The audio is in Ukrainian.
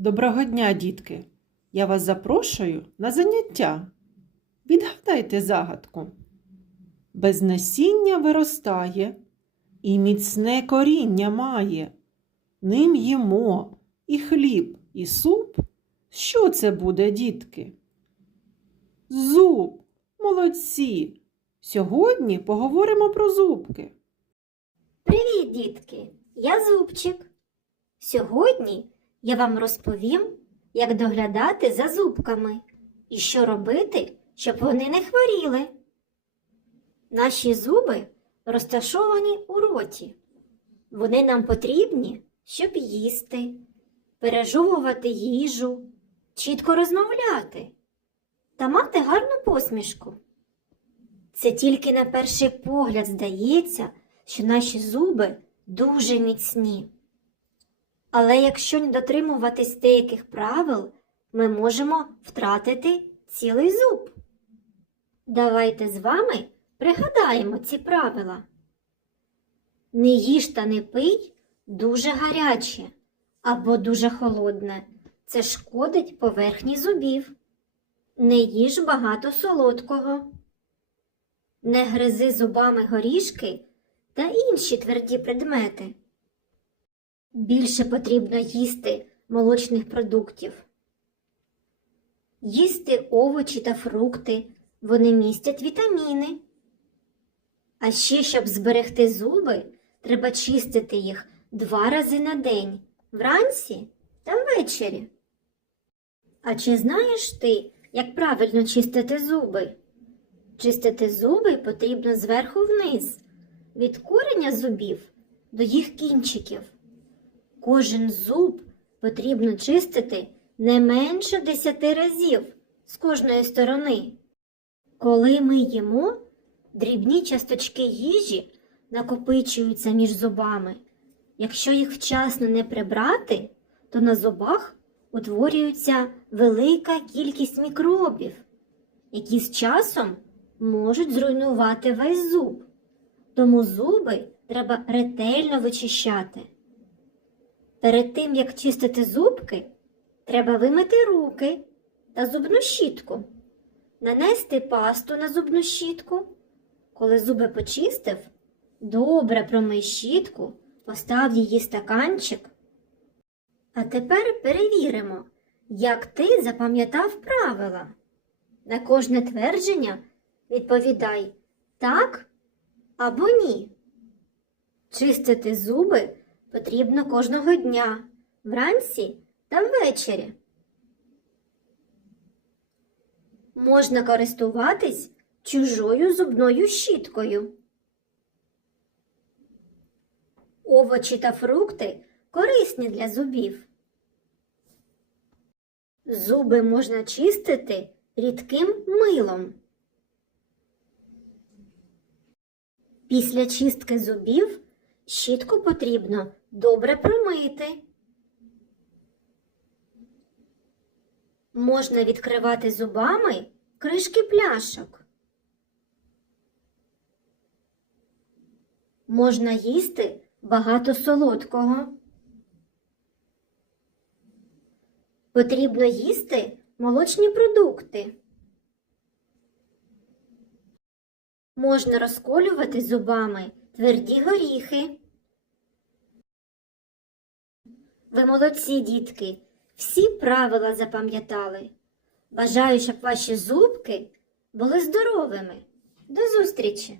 Доброго дня, дітки! Я вас запрошую на заняття. Відгадайте загадку. Без насіння виростає і міцне коріння має. Ним їмо і хліб, і суп. Що це буде, дітки? Зуб! Молодці! Сьогодні поговоримо про зубки. Привіт, дітки! Я Зубчик. Сьогодні я вам розповім, як доглядати за зубками і що робити, щоб вони не хворіли. Наші зуби розташовані у роті. Вони нам потрібні, щоб їсти, пережовувати їжу, чітко розмовляти та мати гарну посмішку. Це тільки на перший погляд здається, що наші зуби дуже міцні. Але якщо не дотримуватись деяких правил, ми можемо втратити цілий зуб. Давайте з вами пригадаємо ці правила. Не їж та не пий дуже гаряче або дуже холодне. Це шкодить поверхні зубів. Не їж багато солодкого. Не гризи зубами горішки та інші тверді предмети. Більше потрібно їсти молочних продуктів. Їсти овочі та фрукти, вони містять вітаміни. А ще, щоб зберегти зуби, треба чистити їх два рази на день вранці та ввечері. А чи знаєш ти, як правильно чистити зуби? Чистити зуби потрібно зверху вниз, від кореня зубів до їх кінчиків. Кожен зуб потрібно чистити не менше 10 разів з кожної сторони. Коли ми їмо, дрібні часточки їжі накопичуються між зубами. Якщо їх вчасно не прибрати, то на зубах утворюється велика кількість мікробів, які з часом можуть зруйнувати весь зуб. Тому зуби треба ретельно вичищати. Перед тим, як чистити зубки, треба вимити руки та зубну щітку, нанести пасту на зубну щітку. Коли зуби почистив, добре промий щітку, постав її стаканчик. А тепер перевіримо, як ти запам'ятав правила. На кожне твердження відповідай так або ні. Чистити зуби потрібно кожного дня, вранці та ввечері. Можна користуватись чужою зубною щіткою. Овочі та фрукти корисні для зубів. Зуби можна чистити рідким милом. Після чистки зубів щітку потрібно добре промити. Можна відкривати зубами кришки пляшок. Можна їсти багато солодкого. Потрібно їсти молочні продукти. Можна розколювати зубами тверді горіхи. Ви молодці, дітки, всі правила запам'ятали. Бажаю, щоб ваші зубки були здоровими. До зустрічі!